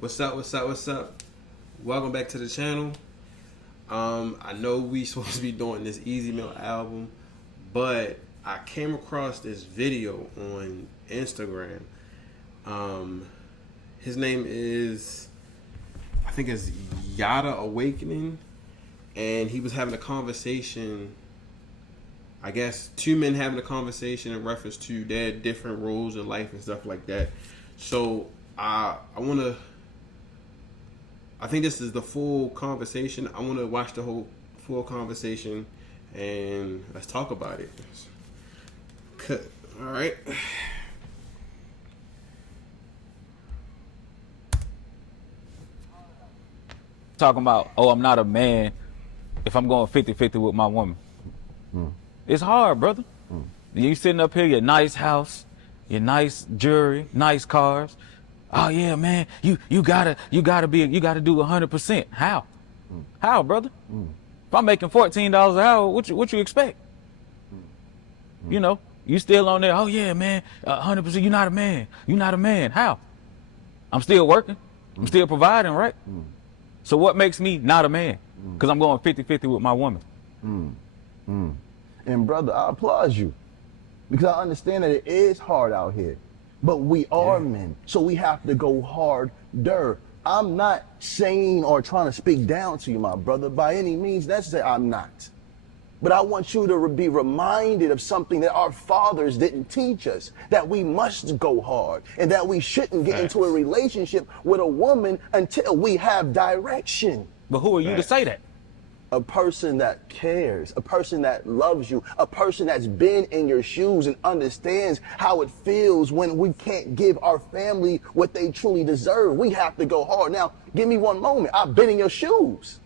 What's up? What's up? What's up? Welcome back to the channel. I know we supposed to be doing this Easy Mill album, but I came across this video on Instagram. His name is, I think it's Yada Awakening, and he was having a conversation. I guess two men having a conversation in reference to their different roles in life and stuff like that. So I think this is the full conversation. I want to watch the whole full conversation and let's talk about it. All right. Talking about, oh, I'm not a man if I'm going 50-50 with my woman. It's hard, brother. You sitting up here, your nice house, your nice jewelry, nice cars. Oh yeah, man, you gotta do 100%. How? How, brother? If I'm making $14 an hour, what you expect? You know, you still on there. Oh yeah, man, 100%. You're not a man. You're not a man. How? I'm still working. I'm still providing, right? So what makes me not a man? Because I'm going 50-50 with my woman. And brother, I applaud you because I understand that it is hard out here, but we are men, so we have to go harder. I'm not saying or trying to speak down to you, my brother, by any means necessary. I'm not. But I want you to be reminded of something that our fathers didn't teach us, that we must go hard and that we shouldn't get into a relationship with a woman until we have direction. But who are you to say that? A person that cares, a person that loves you, a person that's been in your shoes and understands how it feels when we can't give our family what they truly deserve. We have to go hard. Now, give me one moment. I've been in your shoes.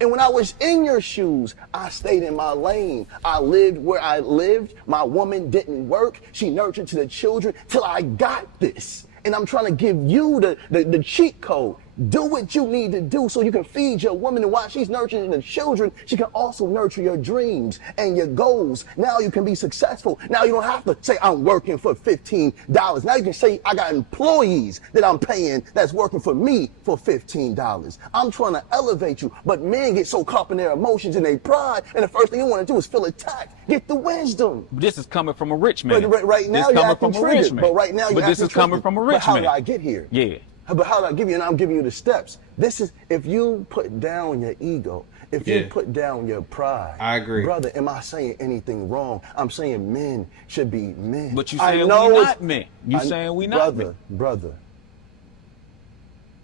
And when I was in your shoes, I stayed in my lane. I lived where I lived. My woman didn't work. She nurtured to the children till I got this. And I'm trying to give you the cheat code. Do what you need to do so you can feed your woman, and while she's nurturing the children, she can also nurture your dreams and your goals. Now you can be successful. Now you don't have to say, I'm working for $15. Now you can say, I got employees that I'm paying that's working for me for $15. I'm trying to elevate you, but men get so caught up in their emotions and their pride, and the first thing you want to do is feel attacked. Get the wisdom. This is coming from a rich man. But right now this you're coming acting from a rich triggered. man. But right now you're But this acting is coming triggered. from a But rich how man. did I get here? Yeah. But how did I give you? And I'm giving you the steps. This is, if you put down your ego, if you put down your pride. I agree. Brother, am I saying anything wrong? I'm saying men should be men. But you saying we not men. You saying we not men. Brother.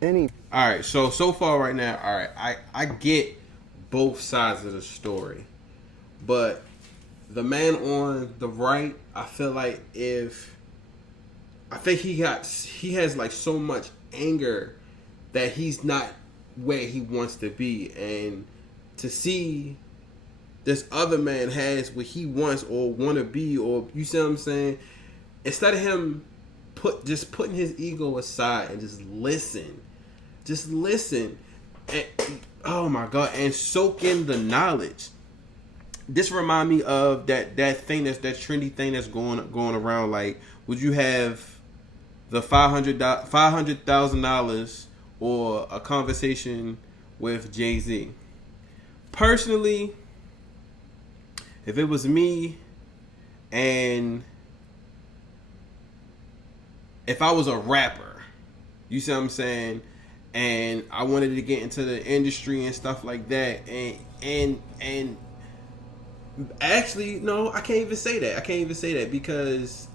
All right, so far right now, all right, I get both sides of the story. But the man on the right, I feel like he has like so much anger that he's not where he wants to be, and to see this other man has what he wants or want to be, or you see what I'm saying, instead of him putting his ego aside and just listen, and, oh my God, and soak in the knowledge. This remind me of that thing that trendy thing that's going around. Like, would you have the $500,000 or a conversation with Jay-Z? Personally, if it was me, and if I was a rapper, you see what I'm saying, and I wanted to get into the industry and stuff like that, and actually, no, I can't even say that because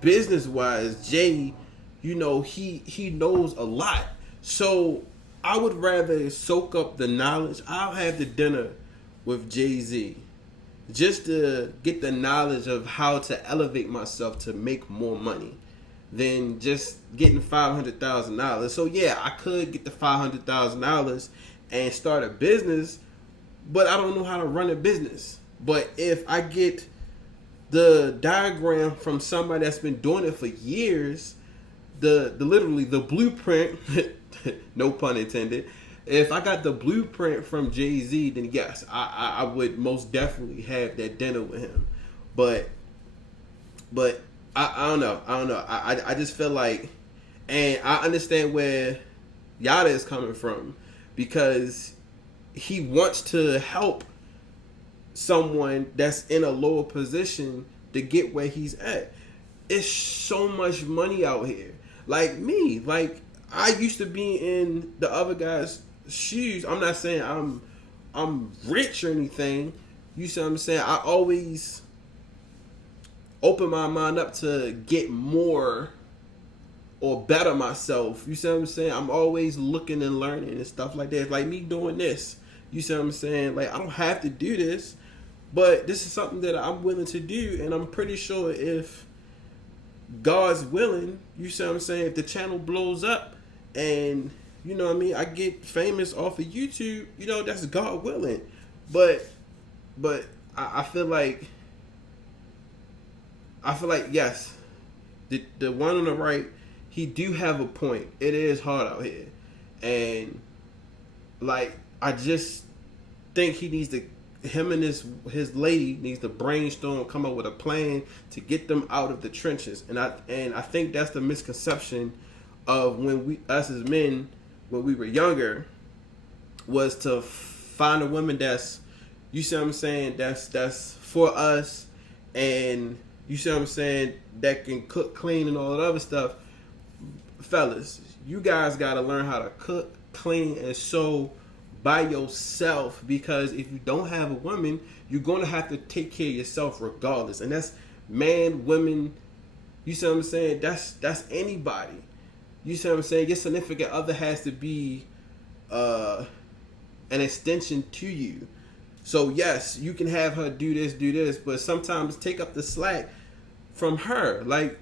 business wise, Jay, you know, he knows a lot. So I would rather soak up the knowledge. I'll have the dinner with Jay-Z just to get the knowledge of how to elevate myself to make more money than just getting $500,000. So yeah, I could get the $500,000 and start a business, but I don't know how to run a business. But if I get the diagram from somebody that's been doing it for years, the literally the blueprint, no pun intended. If I got the blueprint from Jay-Z, then yes, I would most definitely have that dinner with him. But I don't know. I just feel like, and I understand where Yada is coming from, because he wants to help someone that's in a lower position to get where he's at. It's so much money out here. Like me, like I used to be in the other guy's shoes. I'm not saying I'm rich or anything. You see what I'm saying? I always open my mind up to get more or better myself. You see what I'm saying? I'm always looking and learning and stuff like that. It's like me doing this. You see what I'm saying? Like, I don't have to do this, but this is something that I'm willing to do, and I'm pretty sure if God's willing, you see what I'm saying, if the channel blows up and, you know what I mean, I get famous off of YouTube, you know, that's God willing. But I feel like yes, the one on the right, he do have a point. It is hard out here, and like I just think he needs to, him and his lady needs to brainstorm, come up with a plan to get them out of the trenches. And I think that's the misconception of when us as men, when we were younger, was to find a woman that's, you see what I'm saying, that's for us, and you see what I'm saying, that can cook, clean, and all that other stuff. Fellas, you guys gotta learn how to cook, clean, and sew by yourself, because if you don't have a woman, you're gonna have to take care of yourself regardless. And that's man, women, you see what I'm saying, that's anybody. You see what I'm saying? Your significant other has to be an extension to you. So yes, you can have her do this, but sometimes take up the slack from her. Like,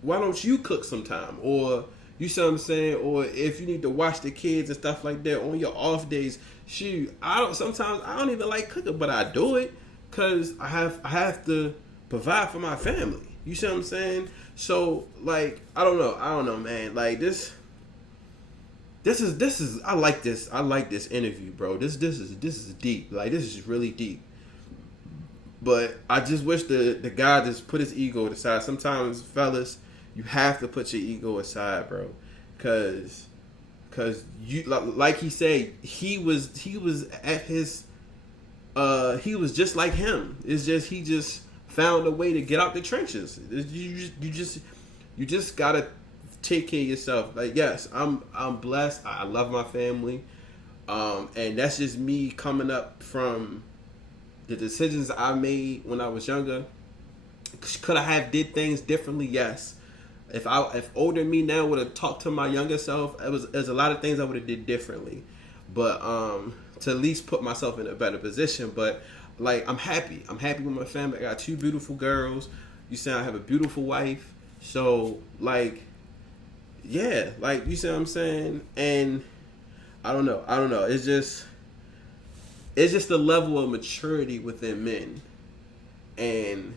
why don't you cook sometime? Or, you see what I'm saying? Or if you need to watch the kids and stuff like that on your off days, shoot, sometimes I don't even like cooking, but I do it because I have to provide for my family. You see what I'm saying? So, like, I don't know, man. Like, this is I like this interview, bro. This is deep. Like, this is really deep. But I just wish the guy just put his ego aside. Sometimes, fellas, you have to put your ego aside, bro, cause you, like he said, he was at his he was just like him. It's just he just found a way to get out the trenches. You just gotta take care of yourself. Like, yes, I'm blessed. I love my family, and that's just me coming up from the decisions I made when I was younger. Could I have did things differently? Yes. If older me now would have talked to my younger self, there's a lot of things I would have did differently. But to at least put myself in a better position. But like, I'm happy. I'm happy with my family. I got 2 beautiful girls. You see, I have a beautiful wife. So like, yeah, like, you see what I'm saying? And I don't know. It's just the level of maturity within men. And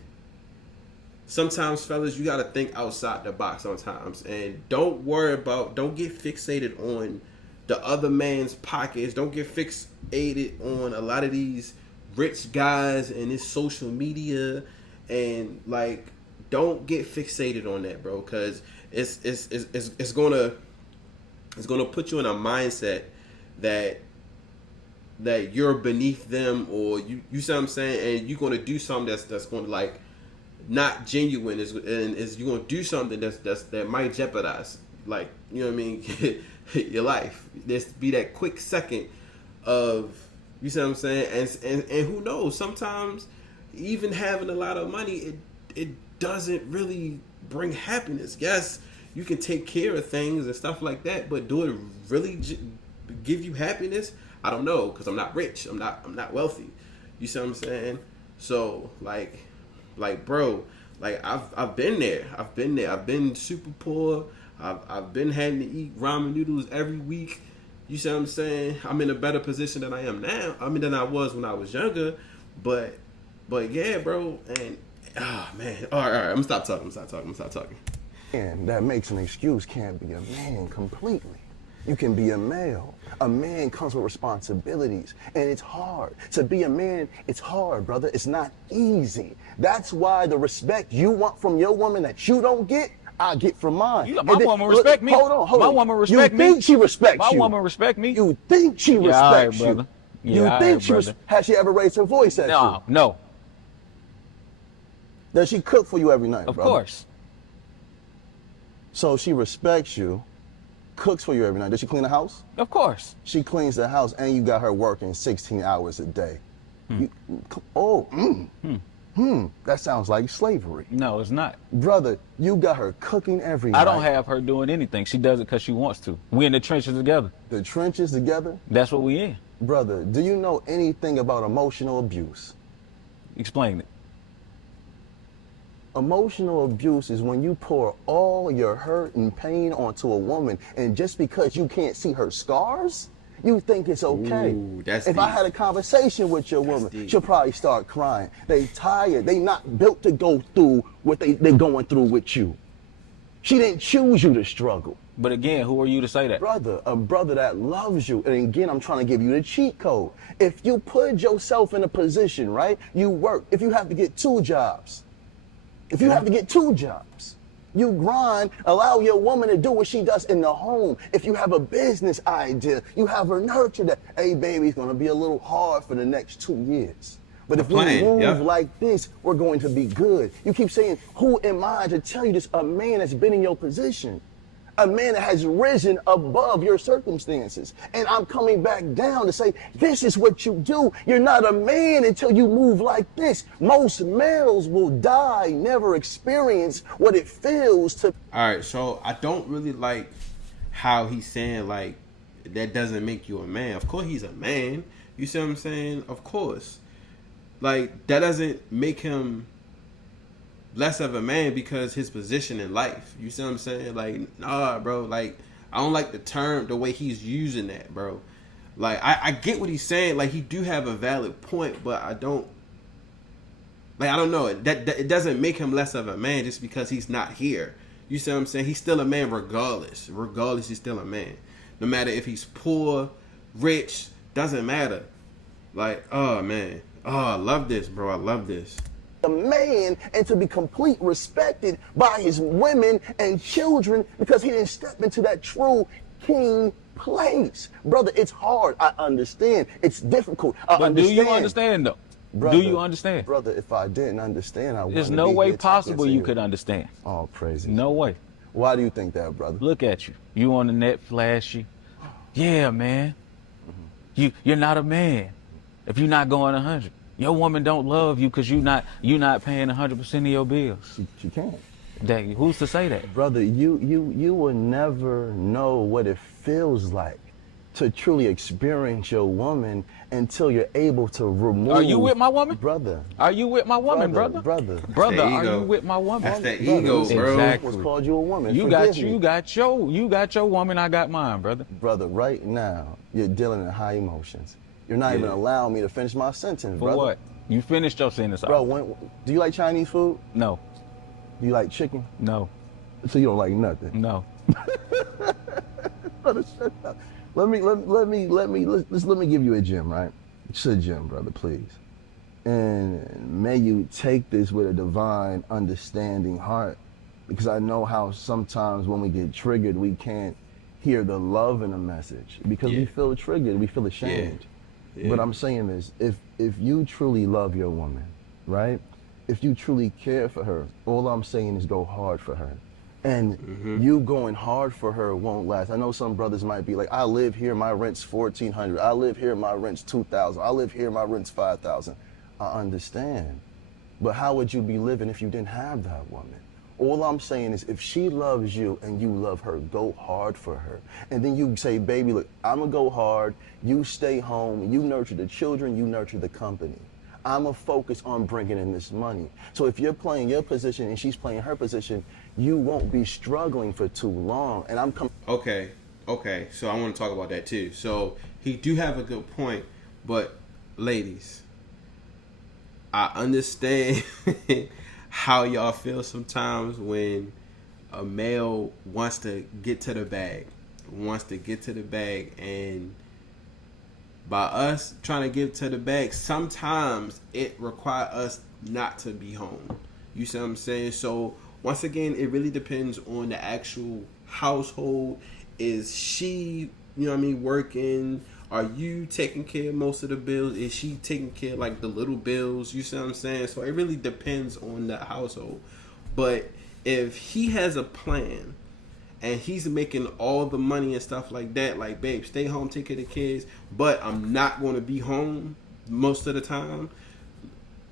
sometimes, fellas, you gotta think outside the box sometimes, and don't get fixated on the other man's pockets. Don't get fixated on a lot of these rich guys and this social media, and like, don't get fixated on that, bro, because it's gonna put you in a mindset that you're beneath them, or you see what I'm saying, and you're gonna do something that's gonna, like, not genuine, is you're gonna do something that might jeopardize, like, you know what I mean, your life. There's be that quick second of, you see what I'm saying, and who knows, sometimes even having a lot of money, it doesn't really bring happiness. Yes, you can take care of things and stuff like that, but do it really give you happiness? I don't know, because I'm not rich. I'm not wealthy. You see what I'm saying? So like, bro, like, I've been there. I've been super poor. I've been having to eat ramen noodles every week. You see what I'm saying? I'm in a better position than I am now. I mean, than I was when I was younger. But yeah, bro. And man. All right. I'm gonna stop talking. Man that makes an excuse can't be a man completely. You can be a male. A man comes with responsibilities, and it's hard. To be a man, it's hard, brother. It's not easy. That's why the respect you want from your woman that you don't get, I get from mine. My And then- woman respect me. Hold on. My woman respect me. You think she respects My you? woman respect me. You think she Yeah, all right, respects you? brother. Yeah, You all think right, she brother. has she ever raised her voice at No, you? no, Does she cook for you every night? of brother? course. So she respects you, cooks for you every night. Does she clean the house? Of course. She cleans the house, and you got her working 16 hours a day. That sounds like slavery. No, it's not. Brother, you got her cooking every night. I don't have her doing anything. She does it because she wants to. We in the trenches together. The trenches together. That's what we in. Brother, do you know anything about emotional abuse? Explain it. Emotional abuse is when you pour all your hurt and pain onto a woman, and just because you can't see her scars, you think it's okay. Ooh, that's if I deep. had a conversation with your woman, deep. she'll probably start crying. They tired. They not built to go through what they're going through with you. She didn't choose you to struggle. But again, who are you to say that? Brother, a brother that loves you, and again, I'm trying to give you the cheat code. If you put yourself in a position, right, you work. If you have to get 2 jobs, if you have to get 2 jobs, you grind, allow your woman to do what she does in the home. If you have a business idea, you have her nurture that. Hey, baby, it's going to be a little hard for the next 2 years. But if we plan, move yeah. like this, we're going to be good. You keep saying, who am I to tell you this? A man that's been in your position. A man that has risen above your circumstances. And I'm coming back down to say, this is what you do. You're not a man until you move like this. Most males will die, never experience what it feels to. All right, so I don't really like how he's saying like that doesn't make you a man. Of course he's a man. You see what I'm saying? Of course. Like that doesn't make him less of a man because his position in life. You see what I'm saying? Like, nah, bro. Like, I don't like the way he's using that, bro. Like, I get what he's saying. Like, he do have a valid point, but I don't know. That it doesn't make him less of a man just because he's not here. You see what I'm saying? He's still a man regardless. Regardless, he's still a man. No matter if he's poor, rich, doesn't matter. Like, oh, man. Oh, I love this, bro. I love this. A man and to be complete respected by his women and children because he didn't step into that true king place. Brother, it's hard. I understand. It's difficult. I But understand. do you understand though? Brother, do you understand? Brother, if I didn't understand, I There's wouldn't no be way here talking possible to you could understand. Oh, praise it. No way. Why do you think that, brother? Look at you. You on the net flashy. Yeah, man. You're not a man if you're not going 100. Your woman don't love you because you're not paying 100% of your bills. She can't. Who's to say that? Brother, you will never know what it feels like to truly experience your woman until you're able to remove. Are you with my woman? Brother. Are you with my woman, brother? Brother. Brother, That are ego. you with my woman? That's that Brother, ego, bro. Exactly. Was called you a woman. You Forgive got me. your woman, I got mine, brother. Brother, right now, you're dealing in high emotions. You're not even allowing me to finish my sentence, For brother. what? You finished your sentence. Bro, do you like Chinese food? No, Do you like chicken? no, So you don't like nothing. no. Brother, shut up. Let me give you a gem, right? It's a gem, brother, please. And may you take this with a divine understanding heart, because I know how sometimes when we get triggered, we can't hear the love in a message because we feel triggered, we feel ashamed. Yeah. But I'm saying this, if you truly love your woman, right? If you truly care for her, all I'm saying is go hard for her. And you going hard for her won't last. I know some brothers might be like, I live here, my rent's $1,400. I live here, my rent's $2,000. I live here, my rent's $5,000. I understand. But how would you be living if you didn't have that woman? All I'm saying is if she loves you and you love her, go hard for her. And then you say, baby, look, I'm going to go hard. You stay home. You nurture the children. You nurture the company. I'm going to focus on bringing in this money. So if you're playing your position and she's playing her position, you won't be struggling for too long. And I'm coming. Okay. So I want to talk about that too. So he do have a good point, but ladies, I understand how y'all feel sometimes when a male wants to get to the bag, and by us trying to get to the bag, sometimes it requires us not to be home. You see what I'm saying? So once again, it really depends on the actual household. Is she, you know what I mean, working? Are you taking care of most of the bills? Is she taking care of like the little bills? You see what I'm saying? So it really depends on the household. But if he has a plan and he's making all the money and stuff like that, like, babe, stay home, take care of the kids, but I'm not going to be home most of the time.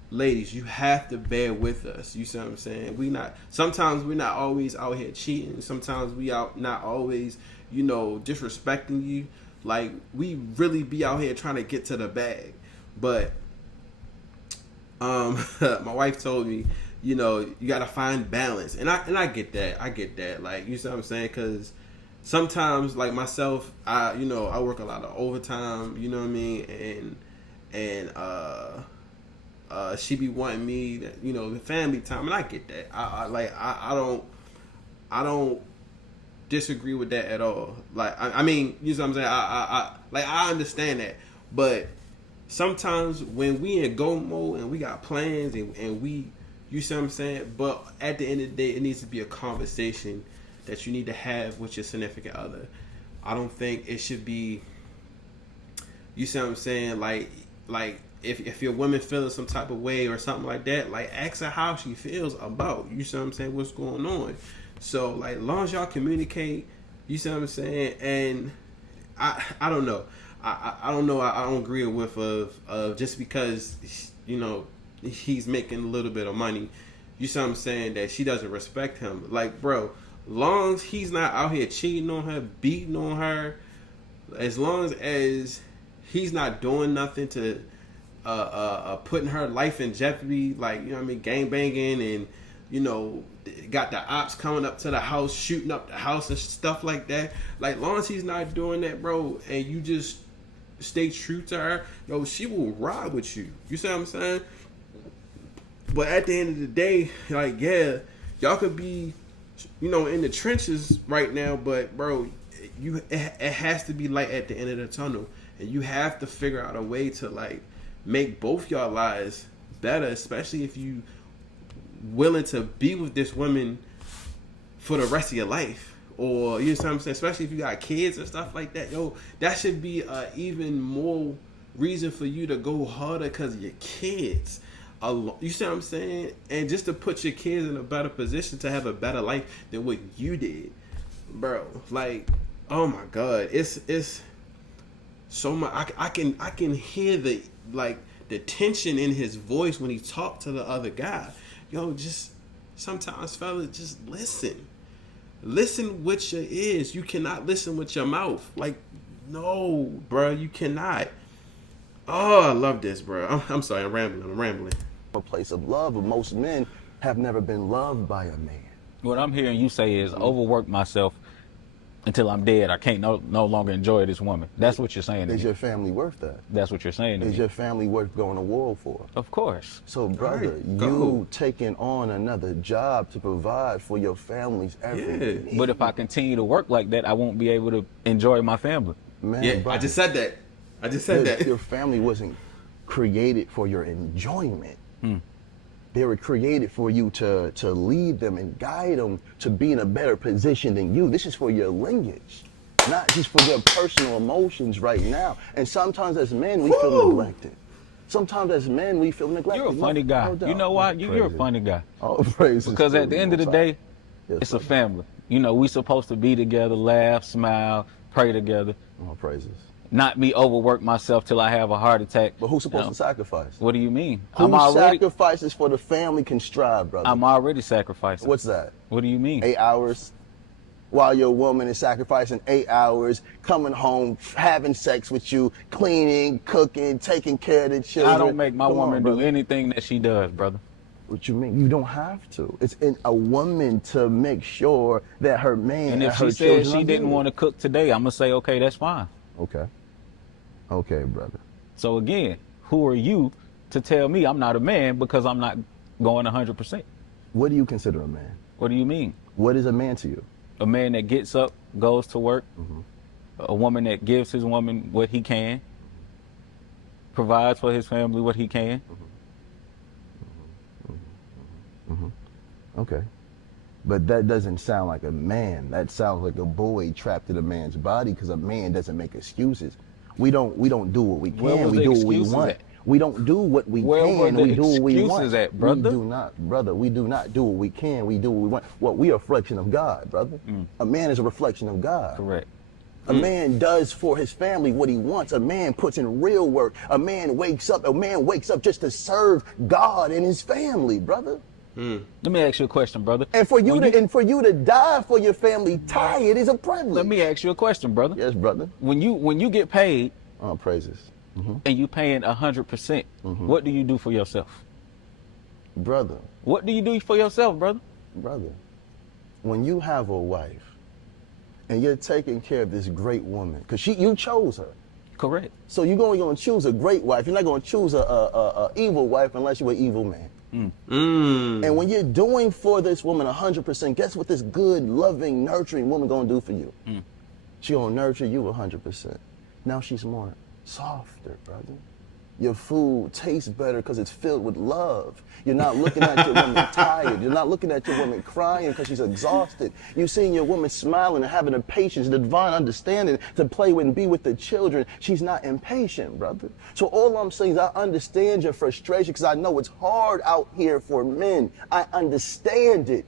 Ladies, you have to bear with us. You see what I'm saying? Sometimes we're not always out here cheating. Sometimes we out not always, you know, disrespecting you. Like, we really be out here trying to get to the bag. But my wife told me, you know, you got to find balance. And I get that. I get that. Like, you see what I'm saying? Because sometimes, like myself, I work a lot of overtime, you know what I mean? And she be wanting me, you know, the family time, and I get that. I don't disagree with that at all. Like, I mean, you know what I'm saying? I understand that, but sometimes when we in go mode and we got plans and we, you see what I'm saying? But at the end of the day, it needs to be a conversation that you need to have with your significant other. I don't think it should be, you see what I'm saying? Like if your woman feeling some type of way or something like that, like, ask her how she feels about, you see what I'm saying, what's going on. So, like, as long as y'all communicate, you see what I'm saying, and I don't know. I don't know. I don't agree with just because, you know, he's making a little bit of money, you see what I'm saying, that she doesn't respect him. Like, bro, long as he's not out here cheating on her, beating on her, as long as he's not doing nothing to putting her life in jeopardy, like, you know what I mean, gang banging and, you know, got the ops coming up to the house, shooting up the house and stuff like that. Like, long as he's not doing that, bro, and you just stay true to her, yo, she will ride with you. You see what I'm saying? But at the end of the day, like, yeah, y'all could be, you know, in the trenches right now, but, bro, it has to be light at the end of the tunnel, and you have to figure out a way to, like, make both y'all lives better, especially if you willing to be with this woman for the rest of your life, or, you know what I'm saying, especially if you got kids and stuff like that. Yo, that should be even more reason for you to go harder because of your kids. You see what I'm saying? And just to put your kids in a better position to have a better life than what you did, bro. Like, oh my God, it's so much. I can hear the tension in his voice when he talked to the other guy. Yo, just sometimes, fellas, just listen with your ears. You cannot listen with your mouth. Like, no, bro, you cannot. Oh, I love this, bro. I'm sorry, I'm rambling. A place of love, but most men have never been loved by a man. What I'm hearing you say is overwork myself until I'm dead. I can't no longer enjoy this woman. That's what you're saying to Is me. your family worth that? That's what you're saying to me. Is your family worth going to war for? Of course. So, brother, Right, you taking on another job to provide for your family's everything. But if I continue to work like that, I won't be able to enjoy my family. Man, Yeah, brother, I just said that. Your family wasn't created for your enjoyment. They were created for you to lead them and guide them to be in a better position than you. This is for your lineage, not just for their personal emotions right now. And sometimes as men, we feel neglected. Sometimes as men, we feel neglected. You're a funny guy. No doubt. You know why? You're a Praises. funny guy. All praises. Because to at the end of the Most day, High. Yes, it's a brother. family. You know, we supposed to be together, laugh, smile, pray together. All praises. Not me overwork myself till I have a heart attack. But who's supposed You know? to sacrifice? What do you mean? Who sacrifices for the family can strive, brother. I'm already sacrificing. What's that? What do you mean? 8 hours? While your woman is sacrificing 8 hours, coming home, having sex with you, cleaning, cooking, taking care of the children. I don't make my Come on, woman do brother. anything that she does, brother. What you mean? You don't have to. It's in a woman to make sure that her man And if her she said children she are didn't good. want to cook today, I'm going to say, okay, that's fine. Okay. Okay, brother. So again, who are you to tell me I'm not a man because I'm not going 100%? What do you consider a man? What do you mean? What is a man to you? A man that gets up, goes to work, a woman that gives his woman what he can, provides for his family what he can. Okay. But that doesn't sound like a man. That sounds like a boy trapped in a man's body, because a man doesn't make excuses. We don't do what we Where can. was We the do what we excuses want. at? We don't do what we Where were can. the We do what we want. excuses at, brother? We do not, brother. We do not do what we can. We do what we want. Well, we are a reflection of God, brother. A man is a reflection of God. Correct. A man does for his family what he wants. A man puts in real work. A man wakes up just to serve God and his family, brother. Let me ask you a question, brother. And for you to die for your family, tired is a privilege. Let me ask you a question, brother. Yes, brother. When you get paid Oh, praises. and you paying 100%, what do you do for yourself? Brother, What do you do for yourself, brother? brother, when you have a wife and you're taking care of this great woman, because you chose her. Correct. So you're only going to choose a great wife. You're not going to choose a evil wife unless you're an evil man. And when you're doing for this woman 100%, guess what this good, loving, nurturing woman going to do for you? She going to nurture you 100%. Now she's more softer, brother. Your food tastes better because it's filled with love. You're not looking at your woman tired. You're not looking at your woman crying because she's exhausted. You're seeing your woman smiling and having the patience, the divine understanding to play with and be with the children. She's not impatient, brother. So all I'm saying is I understand your frustration, because I know it's hard out here for men. I understand it.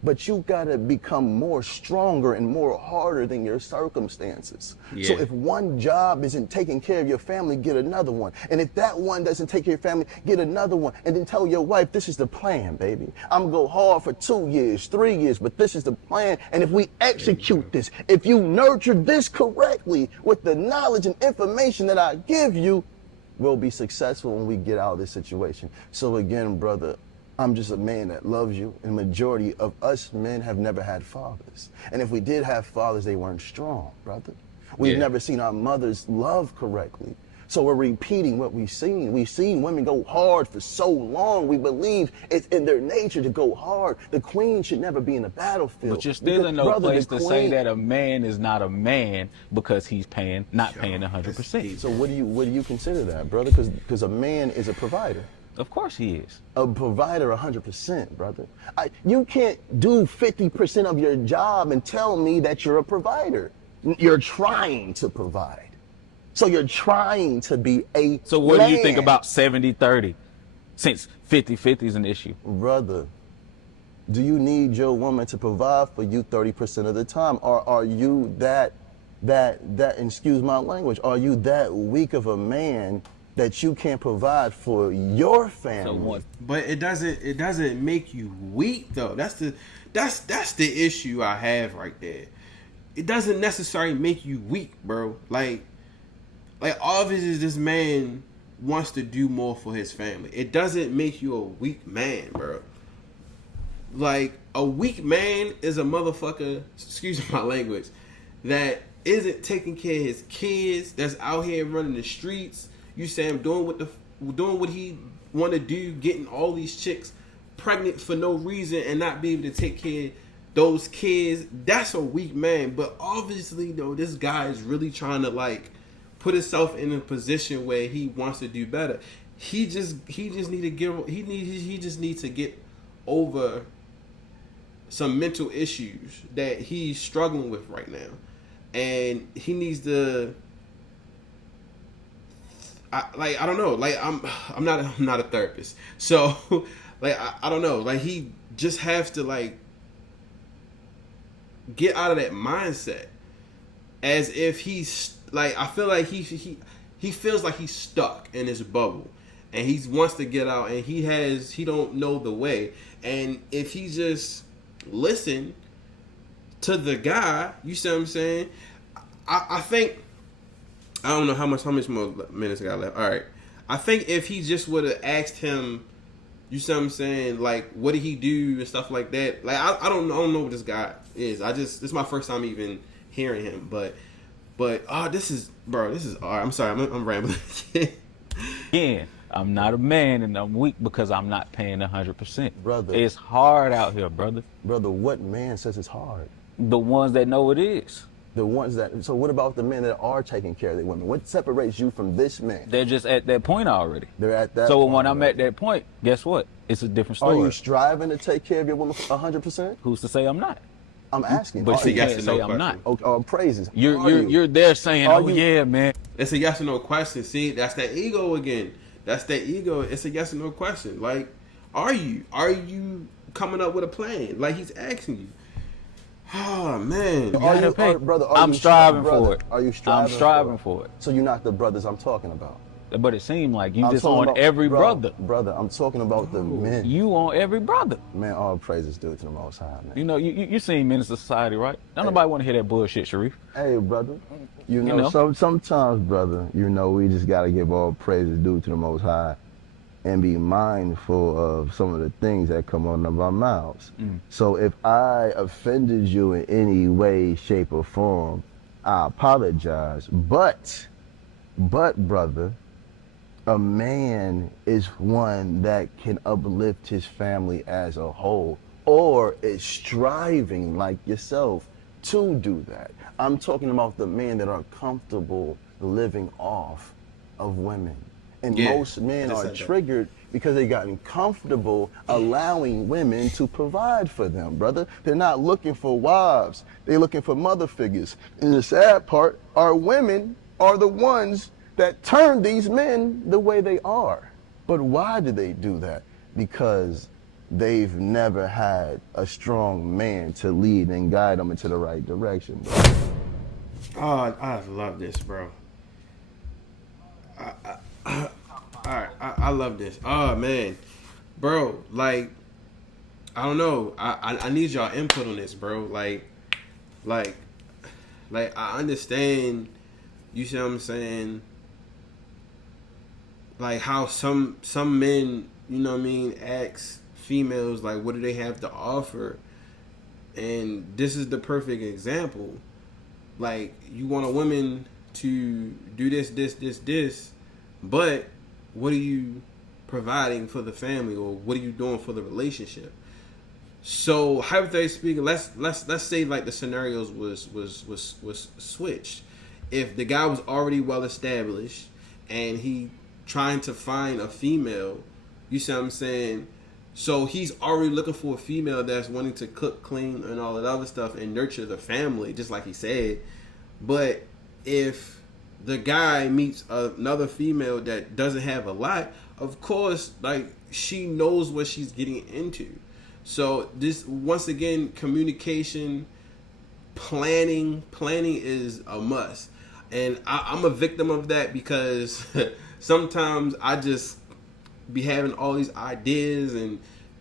But you gotta become more stronger and more harder than your circumstances. So Yeah. if one job isn't taking care of your family, get another one. And if that one doesn't take care of your family, get another one. And then tell your wife, this is the plan, baby. I'm gonna go hard for 2 years, 3 years, but this is the plan. And if we execute this, if you nurture this correctly with the knowledge and information that I give you, we'll be successful when we get out of this situation. So again, brother, I'm just a man that loves you, and the majority of us men have never had fathers. And if we did have fathers, they weren't strong, brother. We've Yeah. never seen our mothers love correctly. So we're repeating what we've seen. We've seen women go hard for so long. We believe it's in their nature to go hard. The queen should never be in the battlefield. But you're still in no brother, place the to say queen- that a man is not a man because he's not paying 100%. So what do you consider that, brother? Because a man is a provider. Of course he is. A provider 100%, brother. You can't do 50% of your job and tell me that you're a provider. You're trying to provide. So you're trying to be a So what do you think man. about 70-30? Since 50-50 is an issue. Brother, do you need your woman to provide for you 30% of the time? Or are you that, excuse my language, are you that weak of a man that you can't provide for your family? So what? But it doesn't make you weak though. That's the issue I have right there. It doesn't necessarily make you weak, bro. Like obviously this man wants to do more for his family. It doesn't make you a weak man, bro. Like a weak man is a motherfucker, excuse my language, that isn't taking care of his kids, that's out here running the streets. You say I'm doing what he want to do, getting all these chicks pregnant for no reason and not be able to take care of those kids. That's a weak man. But obviously, though, this guy is really trying to like put himself in a position where he wants to do better. He just needs to get over some mental issues that he's struggling with right now, and he needs to. I don't know. Like I'm not a therapist, so like I don't know. Like he just has to like get out of that mindset, as if he's like I feel like he feels like he's stuck in this bubble, and he wants to get out, and he don't know the way, and if he just listen to the guy, you see what I'm saying? I think. I don't know how much more minutes I got left. All right. I think if he just would have asked him, you see what I'm saying, like, what did he do and stuff like that. Like, I don't know what this guy is. This is my first time even hearing him. But this is all right. I'm sorry. I'm rambling. Again, I'm not a man and I'm weak because I'm not paying 100%. Brother. It's hard out here, brother. Brother, what man says it's hard? The ones that know it is. The ones that, so what about the men that are taking care of their women? What separates you from this man? They're just at that point already. They're at that So point when I'm already. at that point, guess what? It's a different Are story. you striving to take care of your woman 100%? Who's to say I'm not? I'm asking. But Are you you? can't yes or say no I'm not. question. Praises. You're there saying, Are oh you- yeah, man. It's a yes or no question. See, that's that ego again. That's that ego. It's a yes or no question. Like, are you coming up with a plan? Like he's asking you. Oh man. Are you, pay. brother? I'm striving for it. Are you striving? I'm striving for it. So you're not the brothers I'm talking about. But it seemed like you I'm just talking on about- every bro, brother. Brother, I'm talking about the men. You on every brother. Man, all praises due to the Most High, man. You know, you seen Minister Society, right? Don't nobody want to hear that bullshit, Sharif. Hey, brother. You You know, know? sometimes, brother, we just got to give all praises due to the Most High and be mindful of some of the things that come out of our mouths. So if I offended you in any way, shape, or form, I apologize. But, brother, a man is one that can uplift his family as a whole, or is striving like yourself to do that. I'm talking about the men that are comfortable living off of women. And Yeah, most men I just are said that. triggered because they gotten comfortable allowing women to provide for them, brother. They're not looking for wives. They're looking for mother figures. And the sad part, our women are the ones that turn these men the way they are. But why do they do that? Because they've never had a strong man to lead and guide them into the right direction, bro. Oh, I love this, bro. I love this. Oh man, bro. Like, I don't know. I need y'all input on this, bro. Like I understand. You see what I'm saying? Like how some men, you know what I mean, ask females like, what do they have to offer? And this is the perfect example. Like, you want a woman to do this, but what are you providing for the family, or what are you doing for the relationship? So hypothetically speaking, let's say like the scenarios was switched. If the guy was already well established and he trying to find a female, you see what I'm saying? So he's already looking for a female that's wanting to cook, clean, and all that other stuff and nurture the family, just like he said. But if the guy meets another female that doesn't have a lot, of course, like, she knows what she's getting into. So this, once again, communication, planning is a must. And I'm a victim of that because sometimes I just be having all these ideas and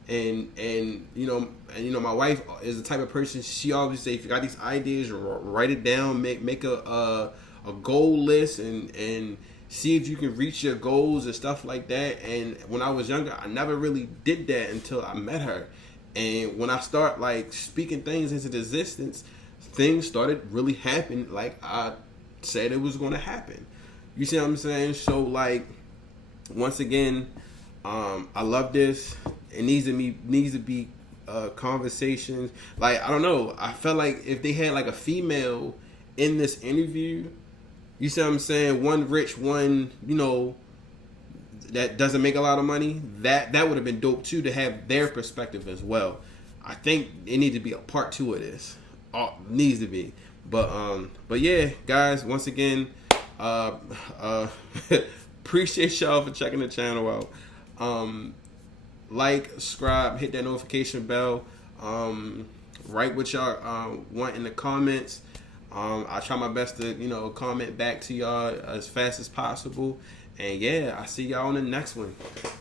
you know my wife is the type of person, she always say, if you got these ideas, write it down, make a goal list and see if you can reach your goals and stuff like that. And when I was younger, I never really did that until I met her. And when I start like speaking things into existence, things started really happening like I said it was going to happen. You see what I'm saying? So like, once again, I love this. It needs to be conversations. Like, I don't know. I felt like if they had like a female in this interview, you see what I'm saying? One rich, one, you know, that doesn't make a lot of money. That would have been dope too, to have their perspective as well. I think it needs to be a part 2 of this. Needs to be. But yeah, guys, once again, appreciate y'all for checking the channel out. Like, subscribe, hit that notification bell. Write what y'all want in the comments. I try my best to, you know, comment back to y'all as fast as possible. And yeah, I see y'all on the next one.